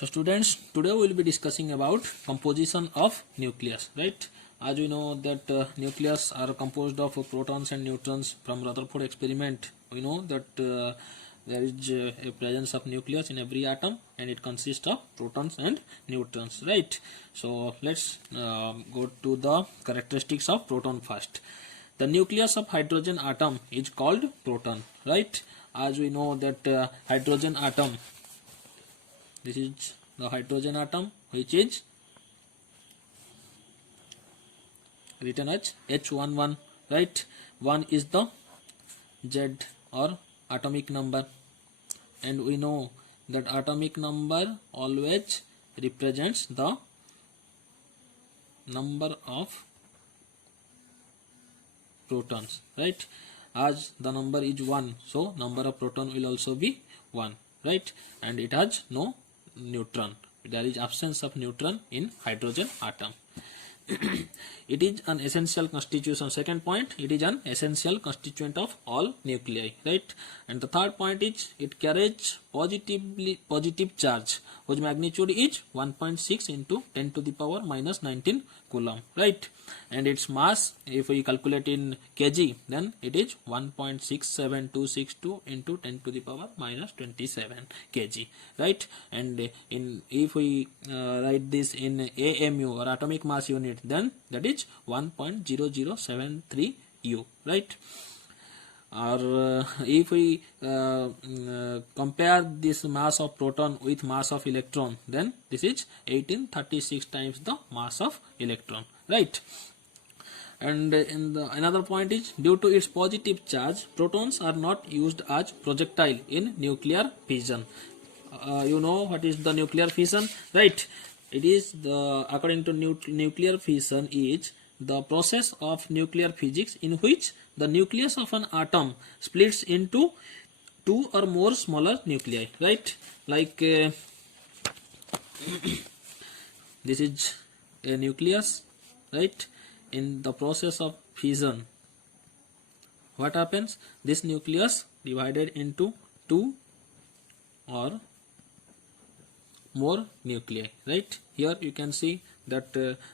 So students, today we will be discussing about composition of nucleus, right? As we know that nucleus are composed of protons and neutrons. From Rutherford experiment, we know that there is a presence of nucleus in every atom, and it consists of protons and neutrons, right? So let's go to the characteristics of proton first. The nucleus of hydrogen atom is called proton, right? As we know that hydrogen atom, this is the hydrogen atom, which is written as H11, right? 1 is the Z or atomic number, and we know that atomic number always represents the number of protons, right? As the number is 1, so number of proton will also be 1, right? And it has no neutron. There is absence of neutron in hydrogen atom. It is an essential constitution. Second point, it is an essential constituent of all nuclei, right? And the third point is it carries positive charge whose magnitude is 1.6 into 10 to the power minus 19 coulomb, right? And its mass, if we calculate in kg, then it is 1.67262 into 10 to the power minus 27 kg, right? And if we write this in AMU or atomic mass unit, then that is 1.0073 U, right? Or if we compare this mass of proton with mass of electron, then this is 1836 times the mass of electron, right? And another point is, due to its positive charge, protons are not used as projectile in nuclear fission. You know what is the nuclear fission, right? It is the, according to nuclear fission, is the process of nuclear physics in which the nucleus of an atom splits into two or more smaller nuclei, right? Like this is a nucleus, right? In the process of fission, what happens? This nucleus divided into two or more nuclei, right? Here you can see that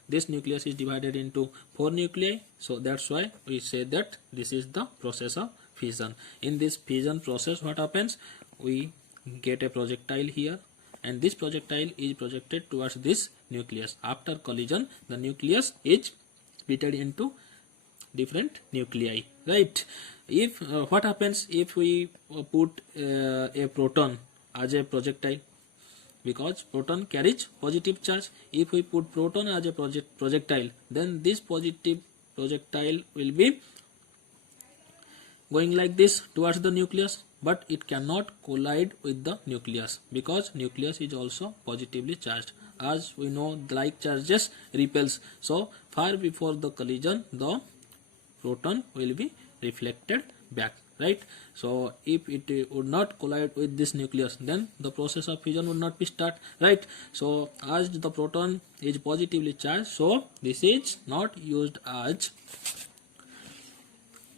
this nucleus is divided into 4 nuclei, so that's why we say that this is the process of fission. In this fission process, what happens? We get a projectile here, and this projectile is projected towards this nucleus. After collision, the nucleus is split into different nuclei, right? If what happens if we put a proton as a projectile? Because proton carries positive charge. If we put proton as a projectile, then this positive projectile will be going like this towards the nucleus, but it cannot collide with the nucleus because nucleus is also positively charged. As we know, like charges repels, so far before the collision, the proton will be reflected back, right? So if it would not collide with this nucleus, then the process of fission would not be start, right? So as the proton is positively charged, so this is not used as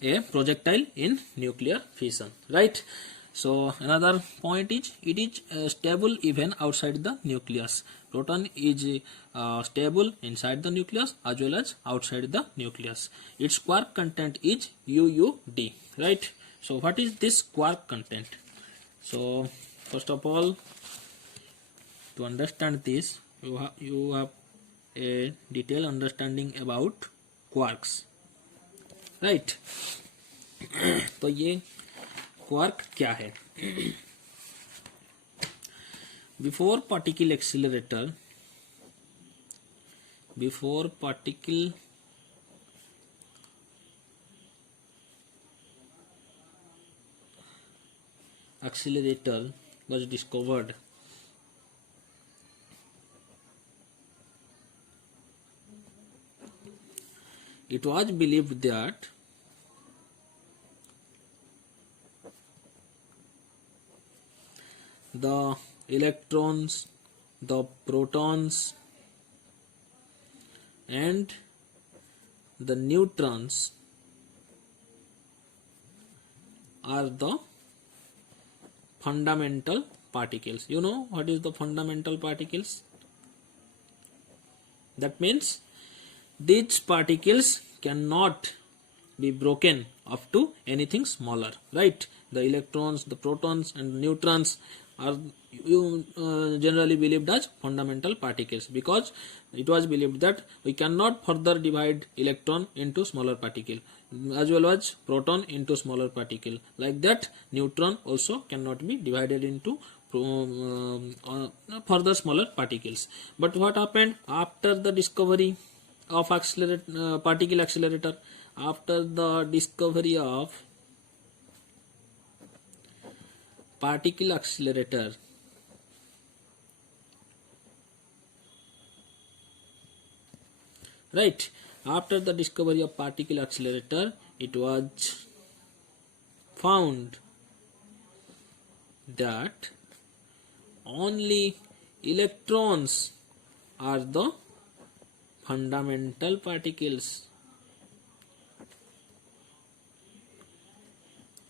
a projectile in nuclear fission, right? So another point is it is stable even outside the nucleus. Proton is stable inside the nucleus as well as outside the nucleus. Its quark content is UUD, right? So what is this quark content? So first of all, to understand this, you have a detailed understanding about quarks, right? तो ये quark क्या है? Before particle accelerator, was discovered, it was believed that the electrons, the protons and the neutrons are the fundamental particles. You know what is the fundamental particles? That means these particles cannot be broken up to anything smaller, right? The electrons, the protons and the neutrons are generally believed as fundamental particles, because it was believed that we cannot further divide electron into smaller particle as well as proton into smaller particle. Like that, neutron also cannot be divided into further smaller particles. But what happened after the discovery of particle accelerator? After the discovery of particle accelerator, right? After the discovery of particle accelerator, it was found that only electrons are the fundamental particles.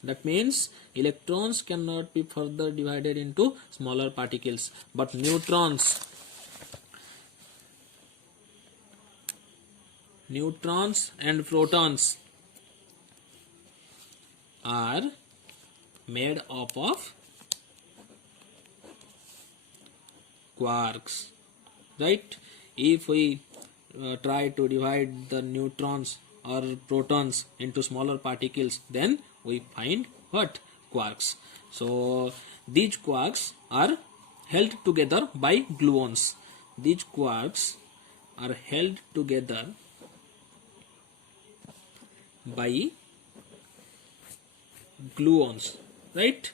That means electrons cannot be further divided into smaller particles, but neutrons and protons are made up of quarks, right? If we try to divide the neutrons or protons into smaller particles, then we find what? Quarks. So these quarks are held together by gluons. These quarks are held together by gluons, right?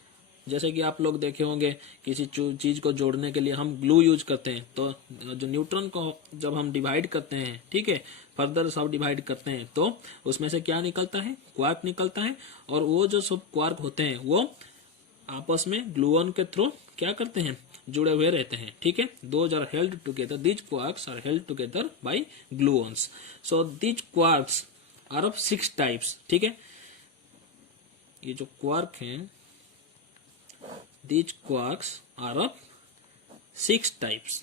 जैसे कि आप लोग देखे होंगे किसी चीज को जोड़ने के लिए हम ग्लू यूज करते हैं, तो जो न्यूट्रॉन को जब हम डिवाइड करते हैं, ठीक है, फर्दर सब डिवाइड करते हैं, तो उसमें से क्या निकलता है? क्वार्क निकलता है। और वो जो सब क्वार्क होते हैं वो आपस में ग्लूऑन के थ्रू क्या करते हैं? जुड़े हुए रहते हैं, ठीक है। Those are held together, these quarks are held together by gluons. So these quarks are of 6 types, ठीक है। ये जो क्वार्क हैं, these quarks are of 6 types.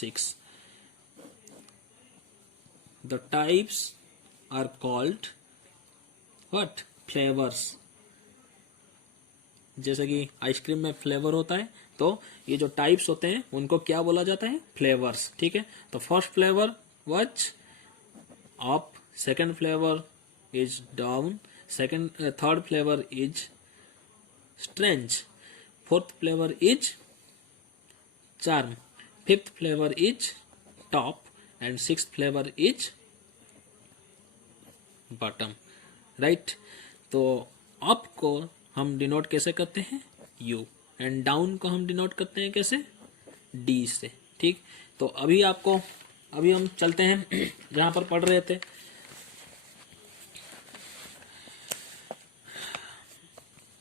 6. The types are called what? Flavors. जैसे कि आइसक्रीम में फ्लेवर होता है, तो ये जो टाइप्स होते हैं उनको क्या बोला जाता है? फ्लेवर्स, ठीक है। तो first flavour was up, second flavour is down, third flavor is strange, fourth flavor is charm, fifth flavor is top, and sixth flavor is bottom, right? तो up को हम डिनोट कैसे करते हैं? U, एंड डाउन को हम denote करते हैं कैसे? D से, ठीक। तो अभी हम चलते हैं जहां पर पढ़ रहे थे।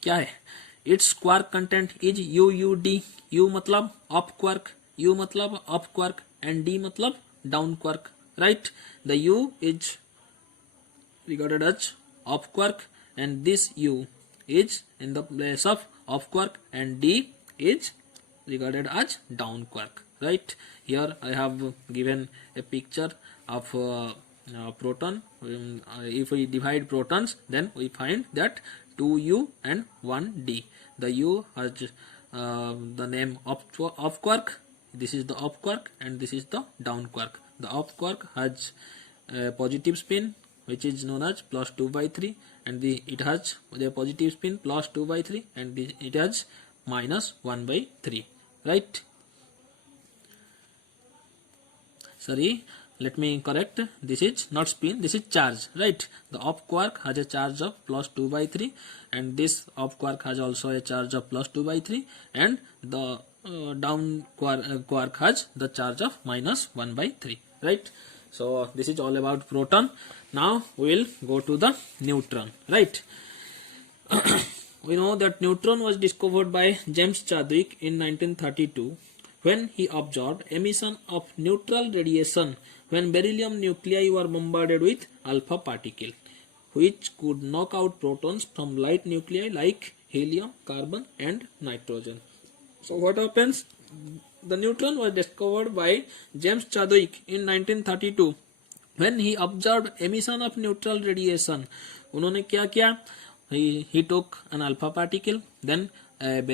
क्या है? It's quark content is UUD। U मतलब अप क्वार्क, U मतलब अप क्वार्क, एंड D मतलब down quark, right? The U is regarded as up quark, and this U is in the place of up quark, and D is regarded as down quark, right? Here I have given a picture of proton. If we divide protons, then we find that 2U and 1D. The U has the name up quark. This is the up quark, and this is the down quark. The up quark has a positive spin, which is known as +2/3, and it has the positive spin +2/3, and it has -1/3, right? Sorry, let me correct. This is not spin, this is charge, right? The up quark has a charge of +2/3, and this up quark has also a charge of +2/3, and the down quark has the charge of -1/3, right? So this is all about proton. Now we will go to the neutron, right? We know that neutron was discovered by James Chadwick in 1932 when he observed emission of neutral radiation when beryllium nuclei were bombarded with alpha particle. which could knock out protons from light nuclei like helium, carbon and nitrogen. So what happens? The neutron was discovered by James Chadwick in 1932 when he observed emission of neutral radiation. उन्होंने क्या किया? He took an alpha particle, then an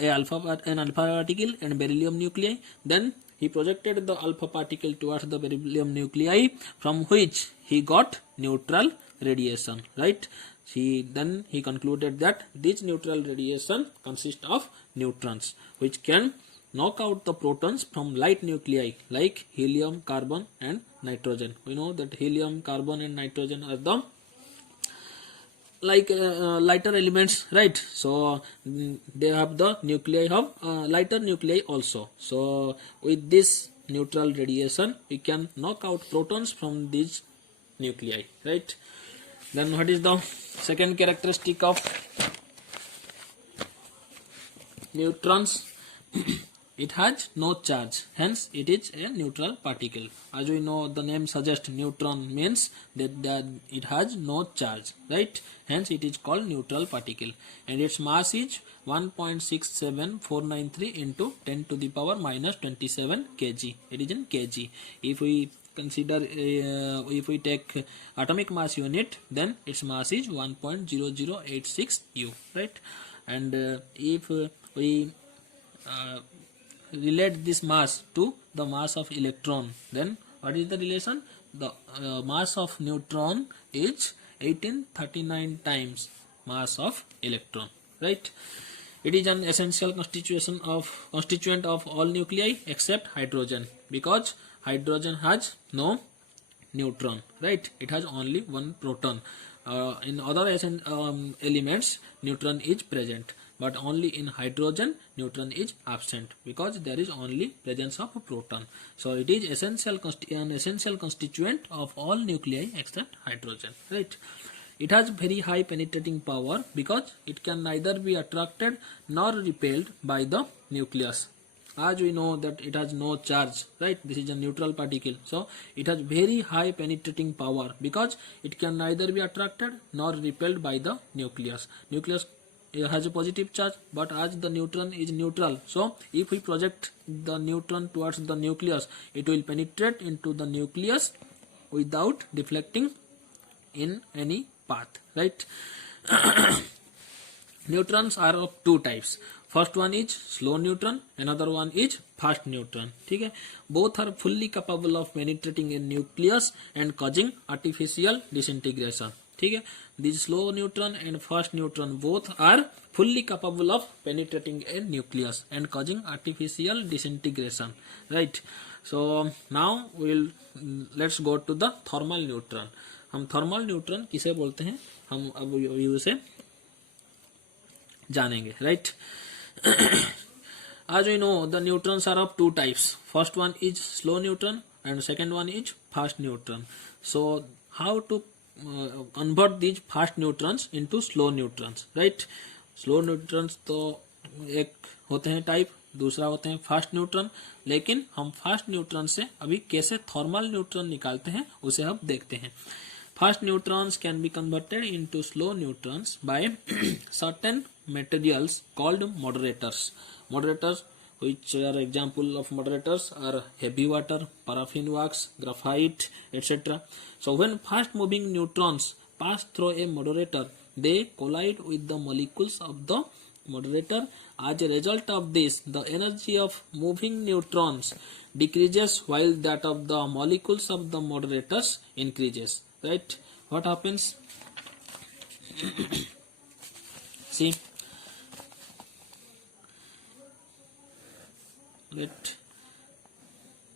alpha particle and beryllium nuclei. Then he projected the alpha particle towards the beryllium nuclei, from which he got neutral radiation. Right? Then he concluded that this neutral radiation consists of neutrons, which can knock out the protons from light nuclei like helium, carbon and nitrogen. We know that helium, carbon and nitrogen are the lighter elements, right? So they have the nuclei of lighter nuclei also. So with this neutral radiation we can knock out protons from these nuclei, right? Then what is the second characteristic of neutrons? It has no charge, hence it is a neutral particle. As we know, the name suggests neutron means that it has no charge, right? Hence it is called neutral particle, and its mass is 1.67493 into 10 to the power minus 27 kg. It is in kg. If we consider if we take atomic mass unit, then its mass is 1.0086 U, right? And if we relate this mass to the mass of electron, then what is the relation? The mass of neutron is 1839 times mass of electron, right? It is an essential constituent of all nuclei except hydrogen, because hydrogen has no neutron, right? It has only one proton. In other elements neutron is present, but only in hydrogen neutron is absent, because there is only presence of a proton. So it is an essential constituent of all nuclei except hydrogen, right? It has very high penetrating power because it can neither be attracted nor repelled by the nucleus. As we know that it has no charge, right? This is a neutral particle, so it has very high penetrating power because it can neither be attracted nor repelled by the nucleus. Nucleus has a positive charge, but as the neutron is neutral, so if we project the neutron towards the nucleus, it will penetrate into the nucleus without deflecting in any path, right? Neutrons are of two types. First one is slow neutron, another one is fast neutron. ठीक है? Both are fully capable of penetrating in nucleus and causing artificial disintegration. ठीक है? These slow neutron and fast neutron both are fully capable of penetrating a nucleus and causing artificial disintegration, right? So now let's go to the thermal neutron. हम thermal neutron किसे बोलते हैं, हम अब उसे जानेंगे, right? As we know, the neutrons are of two types. First one is slow neutron and second one is fast neutron. So how to convert these fast neutrons into slow neutrons, right? Slow neutrons तो एक होते हैं type, दूसरा होते हैं fast neutron. लेकिन हम fast neutron से अभी कैसे थर्मल न्यूट्रॉन निकालते हैं उसे हम देखते हैं. Fast neutrons can be converted into slow neutrons by certain materials called moderators. Moderators, which are example of moderators, are heavy water, paraffin wax, graphite, etc. So when fast moving neutrons pass through a moderator, they collide with the molecules of the moderator. As a result of this, the energy of moving neutrons decreases while that of the molecules of the moderators increases. Right? What happens? See,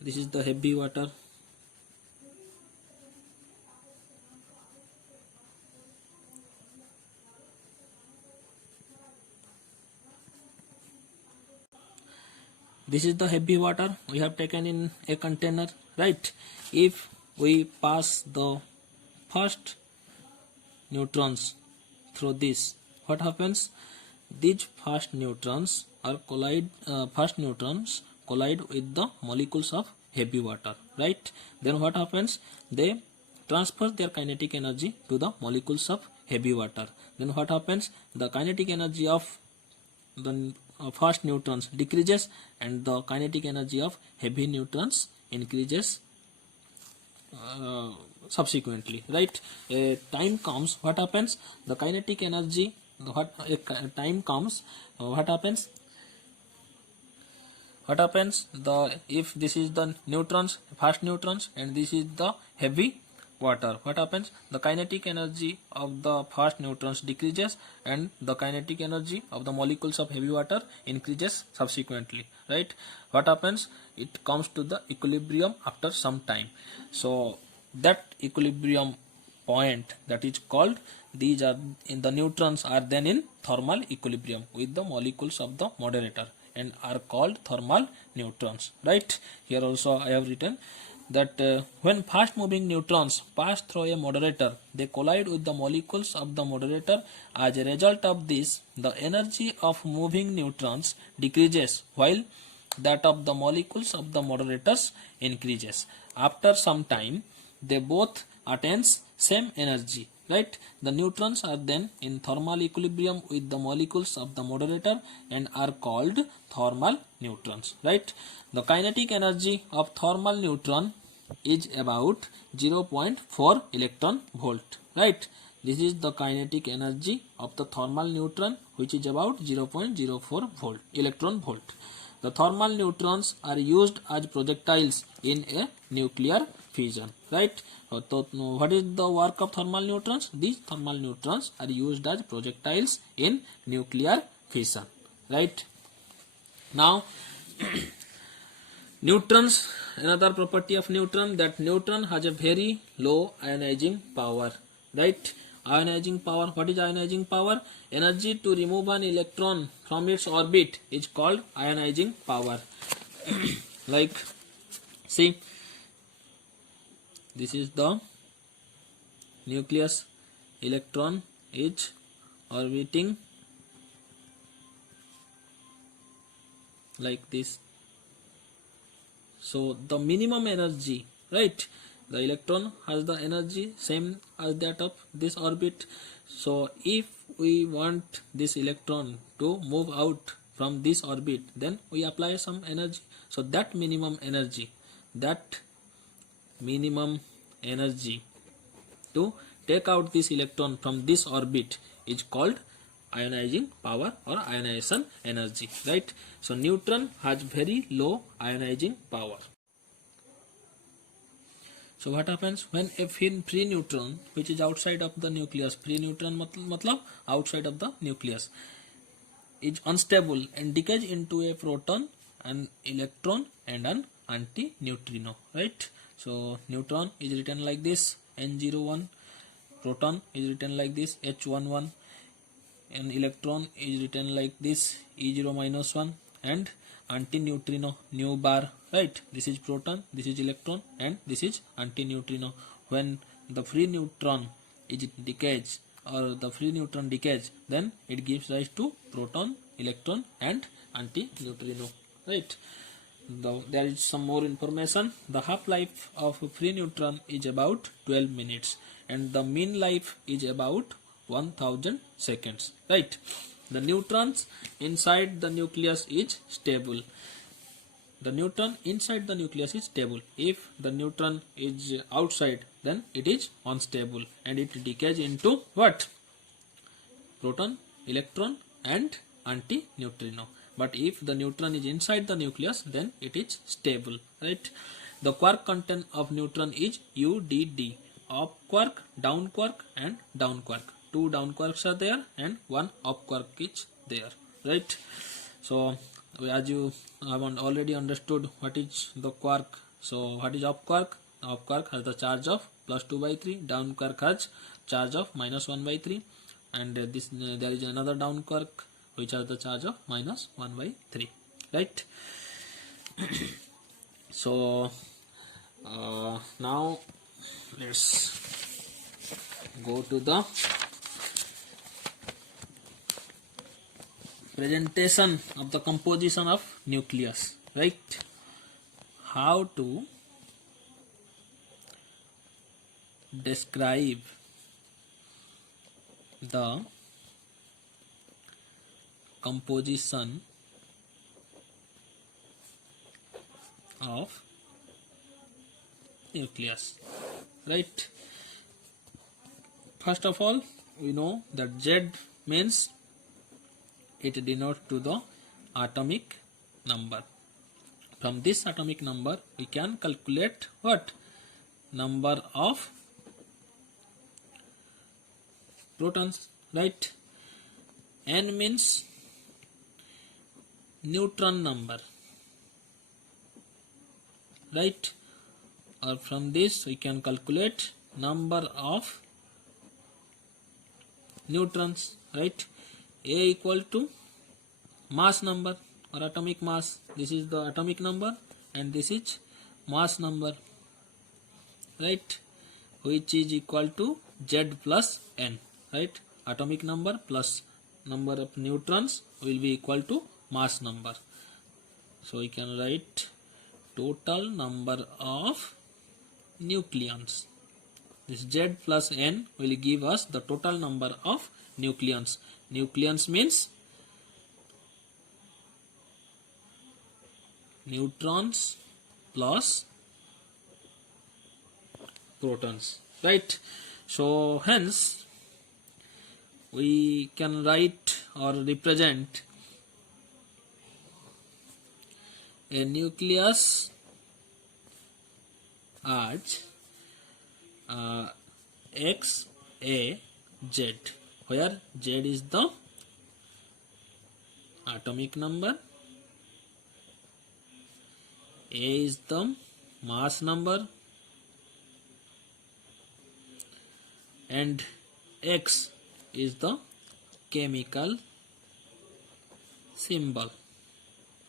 this is the heavy water. This is the heavy water we have taken in a container, right? If we pass the fast neutrons through this, what happens? These fast neutrons collide with the molecules of heavy water, right? Then what happens? They transfers their kinetic energy to the molecules of heavy water. Then what happens? The kinetic energy of the fast neutrons decreases and the kinetic energy of heavy neutrons increases subsequently, right? A time comes, what happens? The kinetic energy, time comes, what happens? What happens? If this is the neutrons, fast neutrons, and this is the heavy water, what happens? The kinetic energy of the fast neutrons decreases and the kinetic energy of the molecules of heavy water increases subsequently, right? What happens? It comes to the equilibrium after some time. So that equilibrium point, that is called, these are in the neutrons are then in thermal equilibrium with the molecules of the moderator and are called thermal neutrons, right? Here also I have written that when fast moving neutrons pass through a moderator, they collide with the molecules of the moderator. As a result of this, the energy of moving neutrons decreases while that of the molecules of the moderators increases. After some time, they both attains same energy, right? The neutrons are then in thermal equilibrium with the molecules of the moderator and are called thermal neutrons, right? The kinetic energy of thermal neutron is about 0.4 electron volt, right? This is the kinetic energy of the thermal neutron, which is about 0.04 volt electron volt. The thermal neutrons are used as projectiles in a nuclear fission, right? So what is the work of thermal neutrons? These thermal neutrons are used as projectiles in nuclear fission, right? Now neutrons, another property of neutron, that neutron has a very low ionizing power, right? Ionizing power, what is ionizing power? Energy to remove an electron from its orbit is called ionizing power. Like, see, this is the nucleus, electron is orbiting like this. So the minimum energy, right? The electron has the energy same as that of this orbit. So if we want this electron to move out from this orbit, then we apply some energy. So that minimum energy to take out this electron from this orbit is called ionizing power or ionization energy, right? So neutron has very low ionizing power. So what happens when a free neutron, which is outside of the nucleus, free neutron matlab outside of the nucleus, is unstable and decays into a proton, an electron and an anti-neutrino, right? So neutron is written like this, N01, proton is written like this, H11, and electron is written like this, E0 minus 1, and anti-neutrino, nu bar, right? This is proton, this is electron, and this is anti-neutrino. When the free neutron is decays, or the free neutron decays, then it gives rise to proton, electron, and anti-neutrino, right? There is some more information. The half-life of a free neutron is about 12 minutes and the mean life is about 1000 seconds, right? The neutrons inside the nucleus is stable. The neutron inside the nucleus is stable. If the neutron is outside, then it is unstable and it decays into what? Proton, electron and anti-neutrino. But if the neutron is inside the nucleus, then it is stable, right? The quark content of neutron is UDD, up quark, down quark and down quark. 2 down quarks are there and 1 up quark is there, right? So as you have already understood what is the quark, so what is up quark? Up quark has the charge of plus 2 by 3, down quark has charge of minus 1 by 3, and there is another down quark which has the charge of minus 1 by 3, right? So now let's go to the presentation of the composition of nucleus, right? How to describe the composition of nucleus, right? First of all, we know that Z means it denotes to the atomic number. From this atomic number we can calculate what? Number of protons, right? N means neutron number, right? Or from this we can calculate number of neutrons, right? A equal to mass number or atomic mass. This is the atomic number and this is mass number, right? Which is equal to Z plus N, right? Atomic number plus number of neutrons will be equal to mass number. So we can write total number of nucleons. This Z plus N will give us the total number of nucleons. Nucleons means neutrons plus protons, right? So hence we can write or represent a nucleus as X, A, Z, where Z is the atomic number, A is the mass number, and X is the chemical symbol,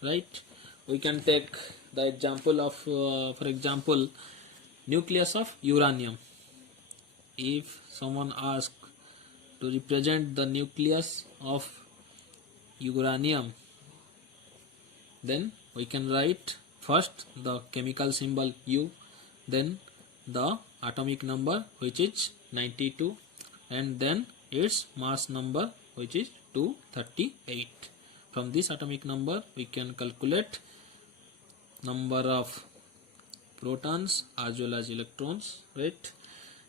right? We can take the example of for example nucleus of uranium. If someone asks to represent the nucleus of uranium, then we can write first the chemical symbol U, then the atomic number which is 92, and then its mass number which is 238. From this atomic number we can calculate number of protons as well as electrons, right?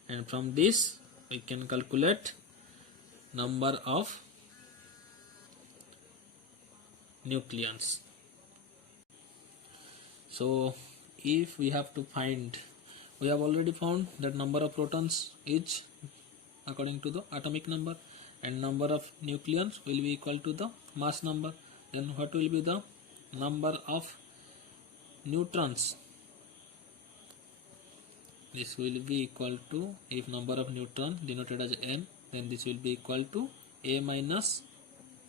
And from this we can calculate number of nucleons. So if we have to find, we have already found that number of protons is according to the atomic number and number of nucleons will be equal to the mass number. Then what will be the number of neutrons? This will be equal to, if number of neutrons denoted as N, then this will be equal to A minus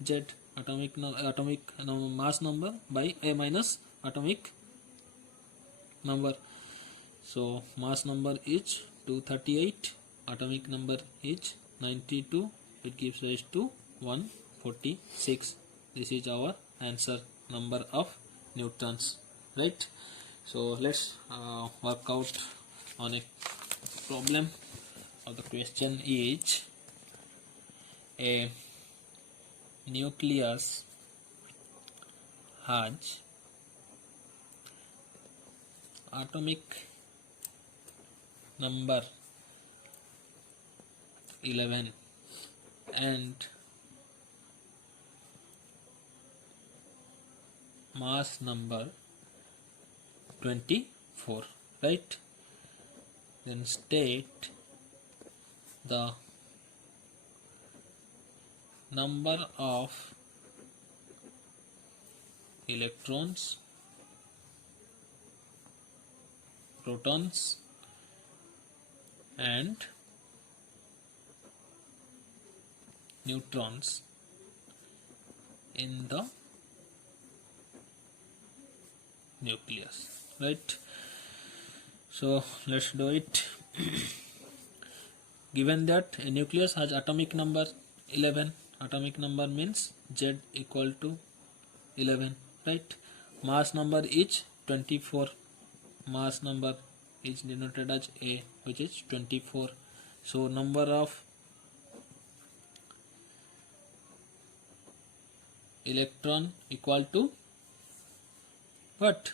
Z, atomic mass number by A minus atomic number. So mass number is 238, atomic number is 92, it gives rise to 146. This is our answer, number of neutrons, right? So let's work out on a problem. Of the question is, a nucleus has atomic number 11 and mass number 24, right? Then state the number of electrons, protons and neutrons in the nucleus, right? So let's do it. Given that a nucleus has atomic number 11, atomic number means Z equal to 11, right? Mass number is 24, mass number is denoted as A, which is 24, So number of electron equal to what?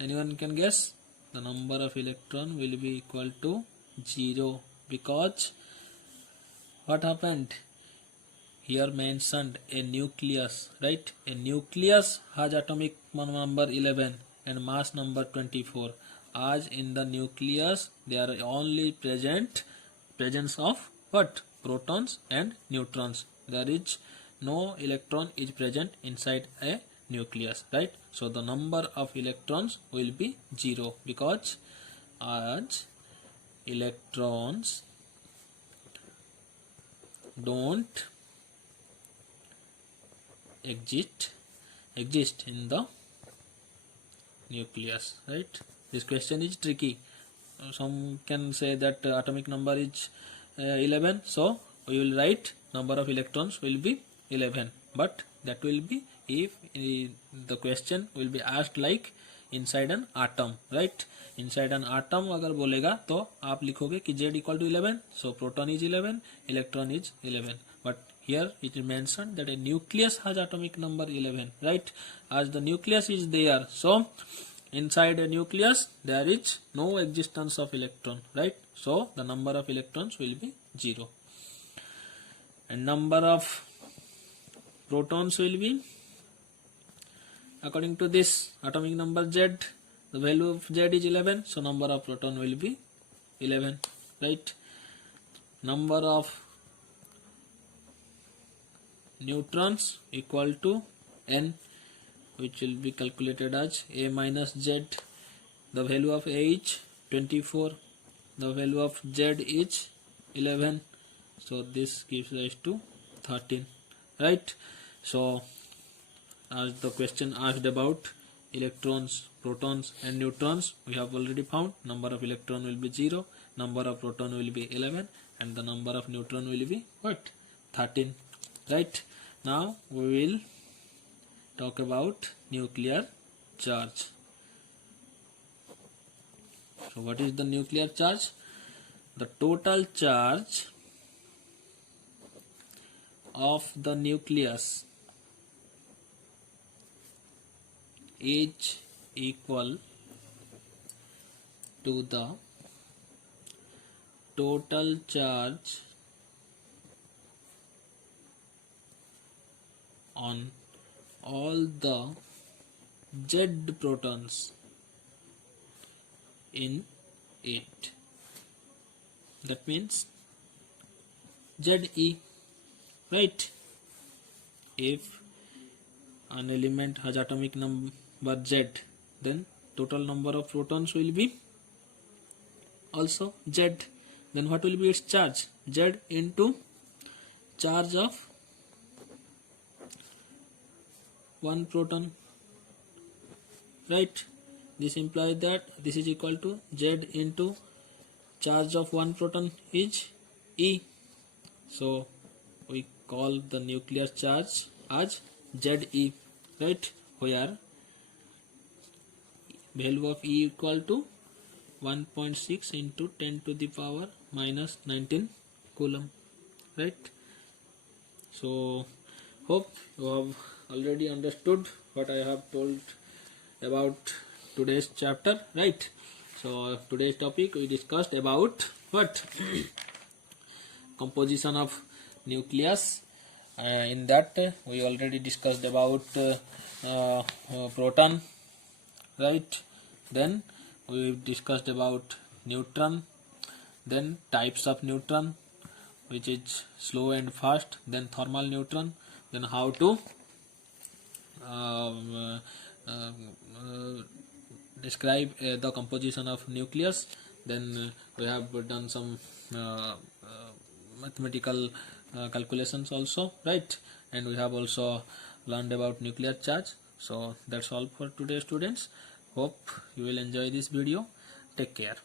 Anyone can guess? The number of electron will be equal to 0, because what happened? Here mentioned a nucleus, right? A nucleus has atomic number 11 and mass number 24. As in the nucleus there are only presence of what? Protons and neutrons. There is no electron is present inside a nucleus, right? So the number of electrons will be 0, because as electrons don't exist in the nucleus, right? This question is tricky. Some can say that atomic number is 11, so we will write number of electrons will be 11, but that will be if the question will be asked like inside an atom, right? Inside an atom अगर बोलेगा तो आप लिखोगे कि Z equal to 11, so proton is 11, electron is 11. But here it is mentioned that a nucleus has atomic number 11, right? As the nucleus is there, so inside a nucleus there is no existence of electron, right? So the number of electrons will be 0, and number of protons will be, according to this atomic number Z, the value of Z is 11, so number of proton will be 11, right? Number of neutrons equal to n, which will be calculated as A minus Z. The value of A is 24, the value of Z is 11, so this gives rise to 13, right? So as the question asked about electrons, protons and neutrons, we have already found number of electron will be 0, number of proton will be 11, and the number of neutron will be what? 13, right? Now we will talk about nuclear charge. So what is the nuclear charge? The total charge of the nucleus is equal to the total charge on all the Z protons in it. That means Ze, right? If an element has atomic number Z, then total number of protons will be also Z. Then what will be its charge? Z into charge of one proton, right? This implies that this is equal to Z into charge of one proton is E. So we call the nuclear charge as Ze, right? Where value of E equal to 1.6 into 10 to the power minus 19 coulomb, right? So hope you have already understood what I have told about today's chapter, right? So today's topic we discussed about what? Composition of nucleus. In that we already discussed about proton, right? Then we discussed about neutron, then types of neutron, which is slow and fast, then thermal neutron, then how to describe the composition of nucleus. Then we have done some mathematical calculations also, right? And we have also learned about nuclear charge. So that's all for today, students. Hope you will enjoy this video. Take care.